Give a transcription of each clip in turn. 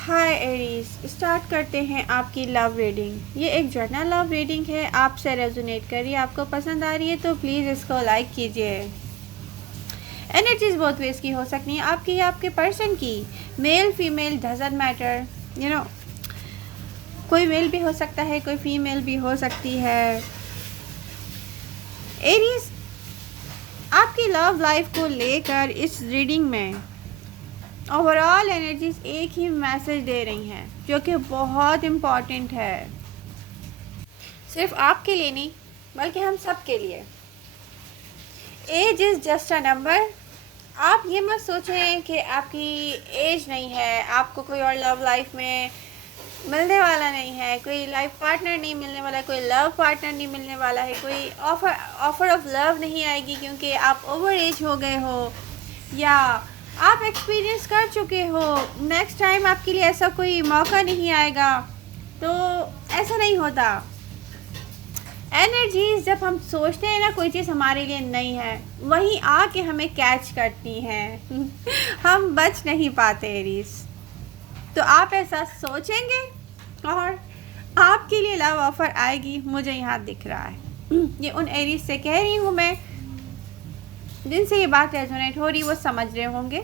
हाय Aries, start करते हैं आपकी लव रीडिंग। ये एक जर्नल लव रीडिंग है, आपसे रेजोनेट कर रही है, आपको पसंद आ रही है तो प्लीज़ इसको लाइक कीजिए। एनर्जीज बहुत वेज की हो सकती हैं, आपकी या आपके पर्सन की। Male female doesn't matter, you know. कोई मेल भी हो सकता है, कोई फीमेल भी हो सकती है। एरीज, आपकी लव लाइफ को लेकर इस रीडिंग में ओवरऑल एनर्जीज एक ही मैसेज दे रही हैं जो कि बहुत इम्पॉर्टेंट है, सिर्फ आपके लिए नहीं बल्कि हम सब के लिए। Age is just a number. आप ये मत सोचें कि आपकी एज नहीं है, आपको कोई और लव लाइफ में मिलने वाला नहीं है, कोई लाइफ पार्टनर नहीं मिलने वाला, कोई लव पार्टनर नहीं मिलने वाला है, कोई ऑफर ऑफ लव नहीं आएगी क्योंकि आप ओवर एज हो गए हो या आप एक्सपीरियंस कर चुके हो। नेक्स्ट टाइम आपके लिए ऐसा कोई मौका नहीं आएगा, तो ऐसा नहीं होता। एनर्जीज जब हम सोचते हैं ना कोई चीज़ हमारे लिए नहीं है, वहीं आके हमें कैच करती हैं हम बच नहीं पाते एरीज। तो आप ऐसा सोचेंगे और आपके लिए लव ऑफर आएगी, मुझे यहाँ दिख रहा है। ये उन एरीज से कह रही हूँ मैं जिनसे ये बात रेजोनेट हो रही, वो समझ रहे होंगे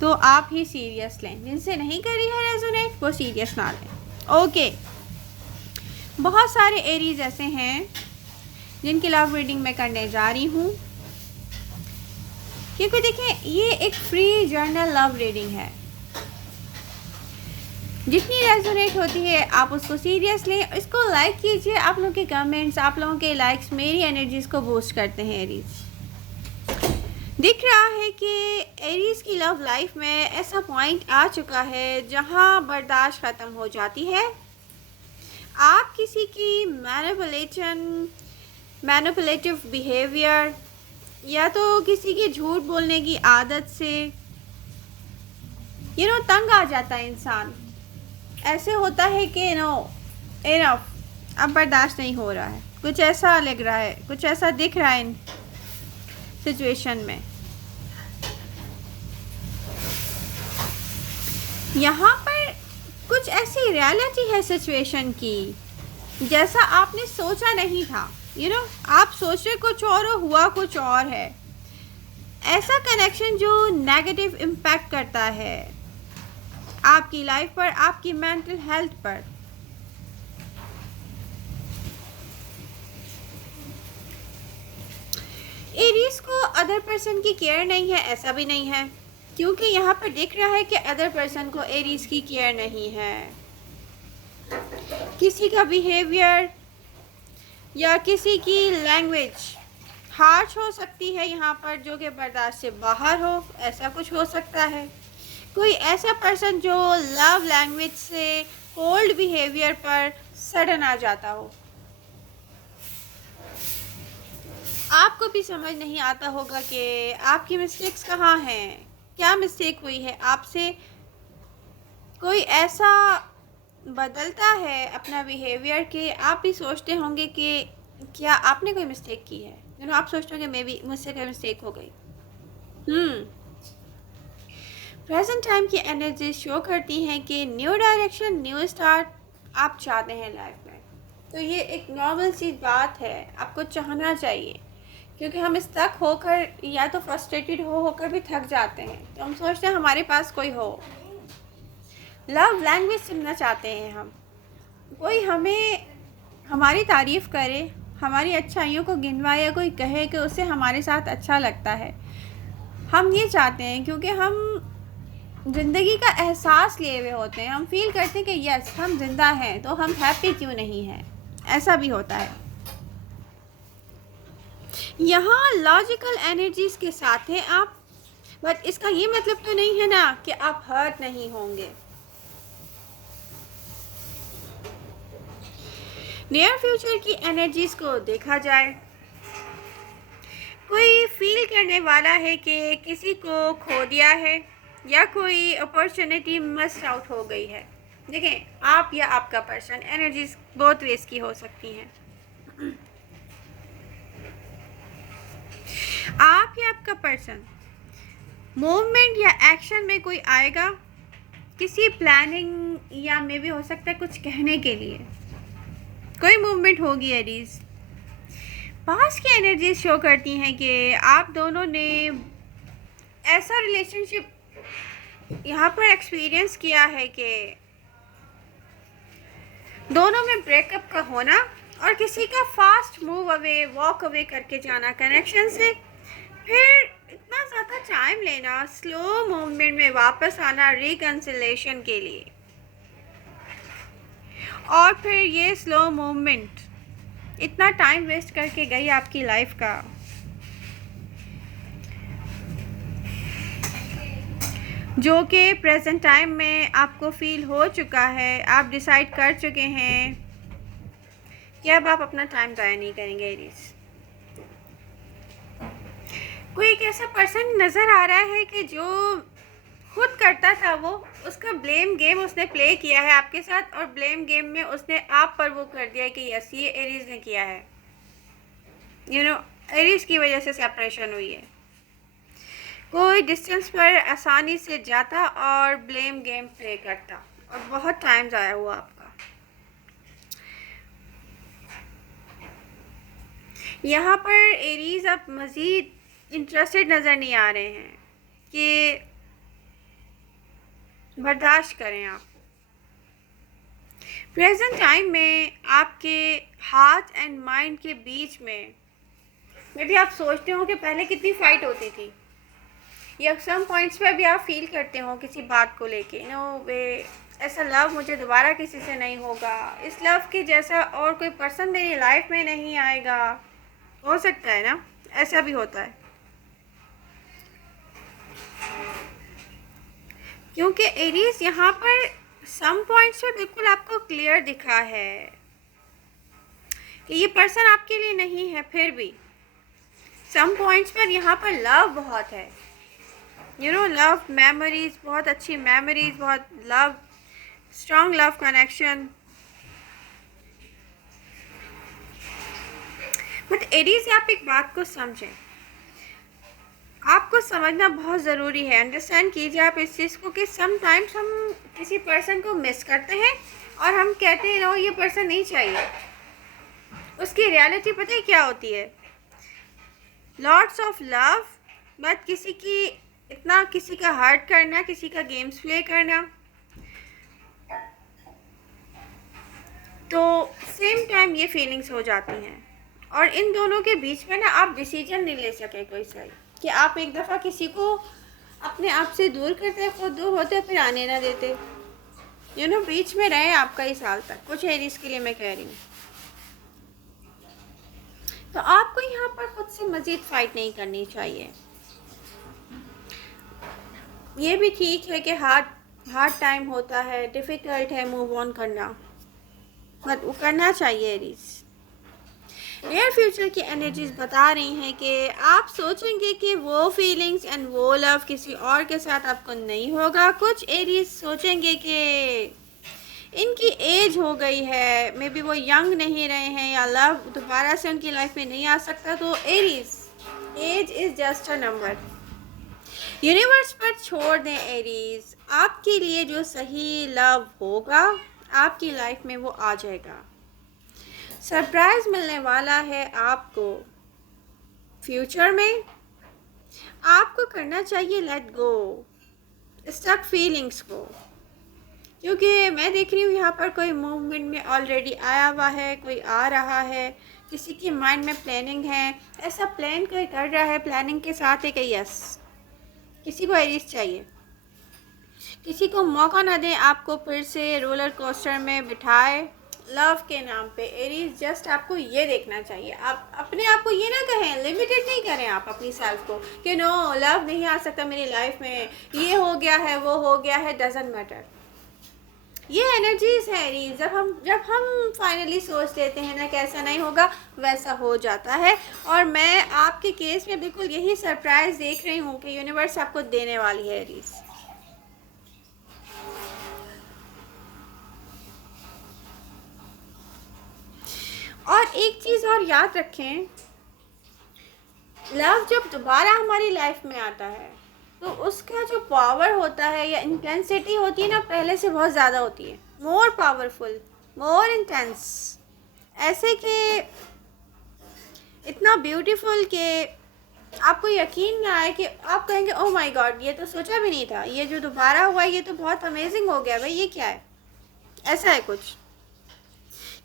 तो आप ही सीरियस लें। जिनसे नहीं कर रही है रेजोनेट, वो सीरियस ना लें। ओके, बहुत सारे एरीज ऐसे हैं जिनकी लव रीडिंग मैं करने जा रही हूँ, क्योंकि देखिए ये एक फ्री जर्नल लव रीडिंग है। जितनी रेजोनेट होती है आप उसको सीरियस लें, इसको लाइक कीजिए। आप लोगों के कमेंट्स, आप लोगों के लाइक्स मेरी एनर्जीज को बूस्ट करते हैं एरीज। दिख रहा है कि एरीज की लव लाइफ में ऐसा पॉइंट आ चुका है जहां बर्दाश्त ख़त्म हो जाती है। आप किसी की मैनिपुलेटिव बिहेवियर या तो किसी की झूठ बोलने की आदत से तंग आ जाता है इंसान। ऐसे होता है कि इनफ, अब बर्दाश्त नहीं हो रहा है, कुछ ऐसा लग रहा है, कुछ ऐसा दिख रहा है इन सिचुएशन में। यहाँ पर कुछ ऐसी रियलिटी है सिचुएशन की जैसा आपने सोचा नहीं था। आप सोचे कुछ और हुआ कुछ और है। ऐसा कनेक्शन जो नेगेटिव इम्पैक्ट करता है आपकी लाइफ पर, आपकी मेंटल हेल्थ पर। एरीज को अदर पर्सन की केयर नहीं है, ऐसा भी नहीं है, क्योंकि यहाँ पर दिख रहा है कि अदर पर्सन को एरीज की केयर नहीं है। किसी का बिहेवियर या किसी की लैंग्वेज हार्श हो सकती है यहाँ पर, जो कि बर्दाश्त से बाहर हो, ऐसा कुछ हो सकता है। कोई ऐसा पर्सन जो लव लैंग्वेज से कोल्ड बिहेवियर पर सडन आ जाता हो। आपको भी समझ नहीं आता होगा कि आपकी मिस्टेक्स कहाँ हैं, क्या मिस्टेक हुई है आपसे। कोई ऐसा बदलता है अपना बिहेवियर कि आप भी सोचते होंगे कि क्या आपने कोई मिस्टेक की है। आप सोचते होंगे मे बी मुझसे कोई मिस्टेक हो गई। प्रेजेंट टाइम की एनर्जी शो करती हैं कि न्यू डायरेक्शन, न्यू स्टार्ट आप चाहते हैं लाइफ में। तो ये एक नॉर्मल सी बात है, आपको चाहना चाहिए, क्योंकि हम स्टक होकर या तो फ्रस्ट्रेटेड होकर भी थक जाते हैं, तो हम सोचते हैं हमारे पास कोई हो। लव लैंग्वेज सुनना चाहते हैं हम, कोई हमें हमारी तारीफ़ करे, हमारी अच्छाइयों को गिनवाए या कोई कहे कि उससे हमारे साथ अच्छा लगता है। हम ये चाहते हैं क्योंकि हम ज़िंदगी का एहसास लिए हुए होते हैं। हम फील करते हैं कि यस हम ज़िंदा हैं, तो हम हैप्पी क्यों नहीं हैं। ऐसा भी होता है। यहाँ लॉजिकल एनर्जीज के साथ हैं आप, बट इसका ये मतलब तो नहीं है ना कि आप हर्ट नहीं होंगे। नियर फ्यूचर की एनर्जीज को देखा जाए, कोई फील करने वाला है कि किसी को खो दिया है या कोई अपॉर्चुनिटी मिस आउट हो गई है। देखें, आप या आपका पर्सन, एनर्जीज बहुत वेज की हो सकती हैं। आप या आपका पर्सन मूवमेंट या एक्शन में कोई आएगा किसी प्लानिंग या मे भी हो सकता है कुछ कहने के लिए कोई मूवमेंट होगी एरीज। पास की एनर्जी शो करती हैं कि आप दोनों ने ऐसा रिलेशनशिप यहाँ पर एक्सपीरियंस किया है कि दोनों में ब्रेकअप का होना और किसी का fast move away, walk away करके जाना कनेक्शन से, फिर इतना ज़्यादा टाइम लेना, स्लो मूवमेंट में वापस आना रिकन्सिलेशन के लिए, और फिर ये स्लो मूवमेंट इतना टाइम वेस्ट करके गई आपकी लाइफ का। जो कि प्रेजेंट टाइम में आपको फील हो चुका है, आप डिसाइड कर चुके हैं कि अब आप अपना टाइम ज़ाया नहीं करेंगे एरीज। कोई एक ऐसा पर्सन नज़र आ रहा है कि जो खुद करता था, वो उसका ब्लेम गेम उसने प्ले किया है आपके साथ, और ब्लेम गेम में उसने आप पर वो कर दिया कि यस ये एरीज ने किया है। एरीज की वजह से सेपरेशन हुई है। कोई डिस्टेंस पर आसानी से जाता और ब्लेम गेम प्ले करता, और बहुत टाइम ज़ाया हुआ आपका। यहाँ पर एरीज आप मज़ीद इंटरेस्टेड नज़र नहीं आ रहे हैं कि बर्दाश्त करें आप। प्रेजेंट टाइम में आपके हार्ट एंड माइंड के बीच में भी आप सोचते हो कि पहले कितनी फ़ाइट होती थी, या सम पॉइंट्स पे भी आप फील करते हो किसी बात को लेके, नो वे ऐसा लव मुझे दोबारा किसी से नहीं होगा, इस लव के जैसा और कोई पर्सन मेरी लाइफ में नहीं आएगा। हो सकता है ना, ऐसा भी होता है, क्योंकि एरीज यहाँ पर सम पॉइंट्स पे बिल्कुल आपको क्लियर दिखा है कि ये पर्सन आपके लिए नहीं है। फिर भी सम पॉइंट्स पर यहाँ पर लव बहुत है, लव मेमोरीज, बहुत अच्छी मेमोरीज, बहुत love, strong love connection. But Aries आप एक बात को समझें, आपको समझना बहुत ज़रूरी है, अंडरस्टैंड कीजिए आप इस चीज़ को कि समटाइम्स हम किसी पर्सन को मिस करते हैं और हम कहते हैं नो ये पर्सन नहीं चाहिए। उसकी रियलिटी पता है क्या होती है? लॉट्स ऑफ लव, बट किसी का हर्ट करना, किसी का गेम्स प्ले करना। तो सेम टाइम ये फीलिंग्स हो जाती हैं, और इन दोनों के बीच में ना आप डिसीजन नहीं ले सके कोई सही, कि आप एक दफ़ा किसी को अपने आप से दूर करते, खुद दूर होते, फिर आने ना देते, बीच में रहे आप कई साल तक। कुछ एरीज के लिए मैं कह रही हूँ। तो आपको यहाँ पर खुद से मज़ीद फाइट नहीं करनी चाहिए। ये भी ठीक है कि हार्ड टाइम होता है, डिफ़िकल्ट है मूव ऑन करना, बट वो करना चाहिए एरीज। नियर फ्यूचर की एनर्जीज बता रही हैं कि आप सोचेंगे कि वो फीलिंग्स एंड वो लव किसी और के साथ आपको नहीं होगा। कुछ एरीज सोचेंगे कि इनकी एज हो गई है, मे बी वो यंग नहीं रहे हैं, या लव दोबारा से उनकी लाइफ में नहीं आ सकता। तो Aries, age is just a number, universe पर छोड़ दें एरीज। आपके लिए जो सही लव होगा आपकी लाइफ में वो आ जाएगा। सरप्राइज़ मिलने वाला है आपको फ्यूचर में। आपको करना चाहिए लेट गो स्टक फीलिंग्स को, क्योंकि मैं देख रही हूँ यहाँ पर कोई मूवमेंट में ऑलरेडी आया हुआ है, कोई आ रहा है, किसी के माइंड में प्लानिंग है, ऐसा प्लान कोई कर रहा है, प्लानिंग के साथ है कि यस किसी को एरीज चाहिए। किसी को मौका ना दें आपको फिर से रोलर कोस्टर में बिठाए लव के नाम पे। एरीज जस्ट आपको ये देखना चाहिए, आप अपने आप को ये ना कहें, लिमिटेड नहीं करें आप अपनी सेल्फ को कि नो लव नहीं आ सकता मेरी लाइफ में, ये हो गया है, वो हो गया है, डजंट मैटर। ये एनर्जीज है एरीज। जब हम फाइनली सोच लेते हैं ना कि ऐसा नहीं होगा, वैसा हो जाता है। और मैं आपके केस में बिल्कुल यही सरप्राइज़ देख रही हूँ कि यूनिवर्स आपको देने वाली है एरीज। और एक चीज़ और याद रखें, लव जब दोबारा हमारी लाइफ में आता है तो उसका जो पावर होता है या इंटेंसिटी होती है ना, पहले से बहुत ज़्यादा होती है, मोर पावरफुल, मोर इंटेंस, ऐसे कि इतना ब्यूटीफुल कि आपको यकीन ना आए कि आप कहेंगे ओह माय गॉड, ये तो सोचा भी नहीं था, ये जो दोबारा हुआ ये तो बहुत अमेजिंग हो गया भाई, ये क्या है, ऐसा है कुछ।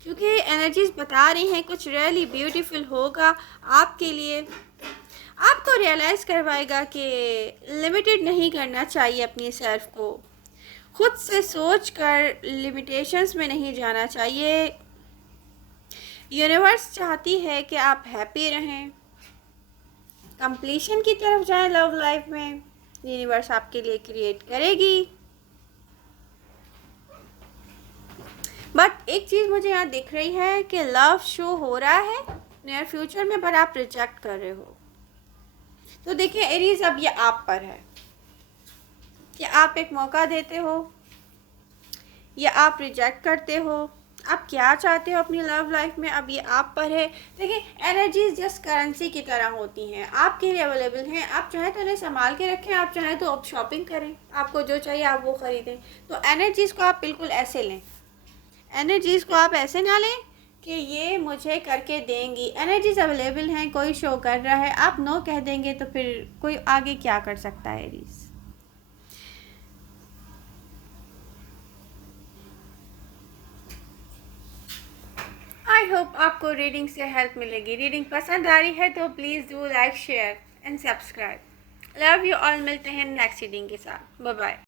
क्योंकि एनर्जीज बता रही हैं कुछ रियली ब्यूटीफुल होगा आपके लिए, आपको रियलाइज़ करवाएगा कि लिमिटेड नहीं करना चाहिए अपनी सेल्फ को, खुद से सोच कर लिमिटेशंस में नहीं जाना चाहिए। यूनिवर्स चाहती है कि आप हैप्पी रहें, कंप्लीशन की तरफ जाएं लव लाइफ में, यूनिवर्स आपके लिए क्रिएट करेगी। बट एक चीज़ मुझे यहाँ दिख रही है कि लव शो हो रहा है नियर फ्यूचर में, पर आप रिजेक्ट कर रहे हो। तो देखिए एरीज, अब ये आप पर है कि आप एक मौका देते हो या आप रिजेक्ट करते हो, आप क्या चाहते हो अपनी लव लाइफ में, अब ये आप पर है। देखिए एनर्जीज जस्ट करेंसी की तरह होती हैं, आपके लिए अवेलेबल हैं, आप चाहें तो उन्हें संभाल के रखें, आप चाहें तो अब शॉपिंग करें, आपको जो चाहिए आप वो ख़रीदें। तो एनर्जीज़ को आप बिल्कुल ऐसे लें, एनर्जीज़ को आप ऐसे ना लें कि ये मुझे करके देंगी। एनर्जीज अवेलेबल हैं, कोई शो कर रहा है, आप नो कह देंगे तो फिर कोई आगे क्या कर सकता है एरीज। आई होप आपको रीडिंग से हेल्प मिलेगी। रीडिंग पसंद आ रही है तो please do like, share and subscribe. Love you all, मिलते हैं नेक्स्ट रीडिंग के साथ। Bye bye.